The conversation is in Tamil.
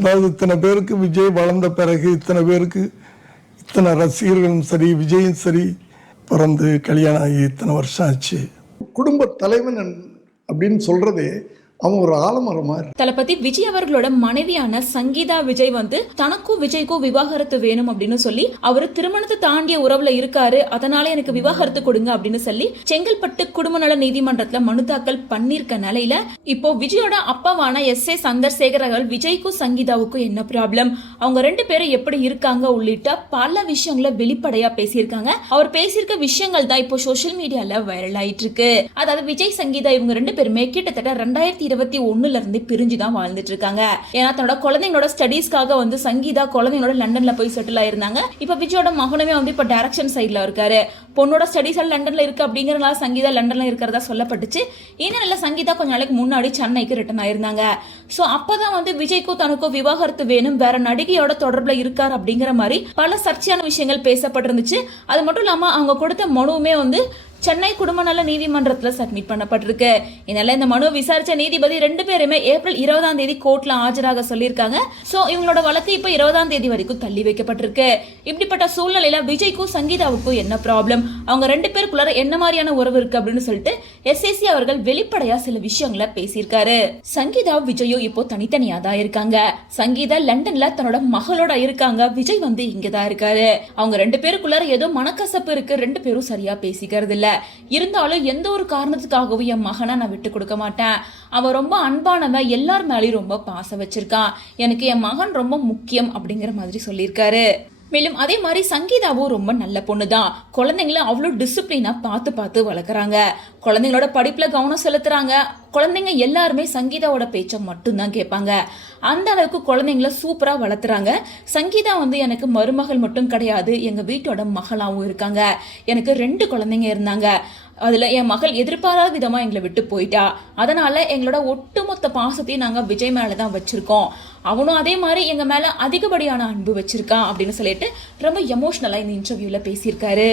அதாவது இத்தனை பேருக்கு விஜய் வளர்ந்த பிறகு இத்தனை பேருக்கு இத்தனை ரசிகர்களும் சரி விஜயும் சரி பிறந்து கல்யாணம் ஆகி இத்தனை வருஷம் ஆச்சு. குடும்ப தலைவன் அப்படின்னு சொல்றதே அவன் ஒரு ஆலமரம் மாதிரி. தளபதி விஜய் அவர்களோட மனைவியான சங்கீதா விஜய் வந்து தனக்கும் விஜய்க்கும் விவாகரத்து வேணும் அப்படின்னு சொல்லி அவரு திருமணத்தை தாண்டிய உறவுல இருக்காரு, அதனால எனக்கு விவாகரத்து கொடுங்க அப்படின்னு சொல்லி செங்கல்பட்டு குடும்ப நல நீதிமன்றத்துல மனு தாக்கல் பண்ணிருக்க நிலையில இப்போ விஜயோட அப்பாவான SA சந்திரசேகர் அவர்கள் விஜய்க்கும் சங்கீதாவுக்கும் என்ன ப்ராப்ளம், அவங்க ரெண்டு பேரும் எப்படி இருக்காங்க உள்ளிட்ட பல விஷயங்களை வெளிப்படையா பேசியிருக்காங்க. அவர் பேசியிருக்க விஷயங்கள் தான் இப்போ சோசியல் மீடியால வைரல் ஆயிட்டு இருக்கு. அதாவது விஜய் சங்கீதா இவங்க ரெண்டு பேருமே கிட்டத்தட்ட 2021 இருந்து பிரிஞ்சுதான் வாழ்ந்துட்டு இருக்காங்க. ஏன்னா தன்னோட குழந்தைங்களோட ஸ்டடீஸ்க்காக வந்து சங்கீதா குழந்தைங்களோட லண்டன்ல போய் செட்டில் ஆயிருந்தாங்க. இப்ப விஜயோட மகனுமே வந்து இப்ப டைரக்ஷன் சைட்ல இருக்காரு. பொண்ணோட ஸ்டடீஸ் லண்டன்ல இருக்கு அப்படிங்கறதுனால சங்கீதா லண்டன்ல இருக்கிறதா சொல்லப்பட்டுச்சு. ஏன்னா சங்கீதா கொஞ்ச நாளைக்கு முன்னாடி சென்னைக்கு ரிட்டர்ன் ஆயிருந்தாங்க. சோ அப்பதான் வந்து விஜய்க்கும் தனக்கும் விவாகரத்து வேணும், வேற நடிகையோட தொடர்புல இருக்காரு அப்படிங்கிற மாதிரி பல சர்ச்சையான விஷயங்கள் பேசப்பட்டிருந்துச்சு. அது மட்டும் இல்லாம அவங்க கொடுத்த மனுவுமே வந்து சென்னை குடும்ப நல நீதிமன்றத்தில் சப்மிட் பண்ணப்பட்டிருக்கு. இதனால இந்த மனு விசாரிச்ச நீதிபதி ரெண்டு பேருமே ஏப்ரல் 20 கோர்ட்ல ஆஜராக சொல்லியிருக்காங்க. சோ இவங்களோட வழக்கு இப்ப 20 வரைக்கும் தள்ளி வைக்கப்பட்டிருக்கு. இப்படிப்பட்ட சூழ்நிலையில விஜய்க்கும் சங்கீதாவுக்கும் என்ன ப்ராப்ளம், அவங்க ரெண்டு பேருக்குள்ள என்ன மாதிரியான உறவு இருக்கு அப்படின்னு சொல்லிட்டு SAC அவர்கள் வெளிப்படையா சில விஷயங்களை பேசியிருக்காரு. சங்கீதா விஜயும் இப்போ தனித்தனியா தான் இருக்காங்க. சங்கீதா லண்டன்ல தன்னோட மகளோட இருக்காங்க, விஜய் வந்து இங்கதான் இருக்காரு. அவங்க ரெண்டு பேருக்குள்ள ஏதோ மனக்கசப்பு இருக்கு, ரெண்டு பேரும் சரியா பேசிக்கிறது இல்ல. இருந்தாலும் எந்த ஒரு காரணத்துக்காகவும் என் மகனை நான் விட்டு கொடுக்க மாட்டேன். அவன் ரொம்ப அன்பானவன், எல்லார் மேலேயும் ரொம்ப பாசம் வச்சிருக்கான், எனக்கு என் மகன் ரொம்ப முக்கியம் அப்படிங்கிற மாதிரி சொல்லியிருக்காரு. மேலும் அதே மாதிரி சங்கீதாவும் ரொம்ப நல்ல பொண்ணுதான். குழந்தைங்கள அவ்வளவு டிசிப்ளினா பார்த்து வளர்க்குறாங்க. குழந்தைங்களோட படிப்புல கவனம் செலுத்துறாங்க. குழந்தைங்க எல்லாருமே சங்கீதாவோட பேச்சை மட்டும்தான் கேட்பாங்க. அந்த அளவுக்கு குழந்தைங்கள சூப்பரா வளர்த்துறாங்க. சங்கீதா வந்து எனக்கு மருமகள் மட்டும் கிடையாது, எங்க வீட்டோட மகளாவும் இருக்காங்க. எனக்கு 2 குழந்தைங்க இருந்தாங்க. அதுல என் மகள் எதிர்பாராத விதமா எங்களை விட்டு போயிட்டா. அதனால எங்களோட ஒட்டுமொத்த பாசத்தையும் நாங்க விஜய் மேலதான் வச்சிருக்கோம். அவனும் அதே மாதிரி எங்க மேல அதிகப்படியான அன்பு வச்சிருக்கான் அப்படின்னு சொல்லிட்டு ரொம்ப எமோஷனலா இந்த இன்டர்வியூல பேசியிருக்காரு.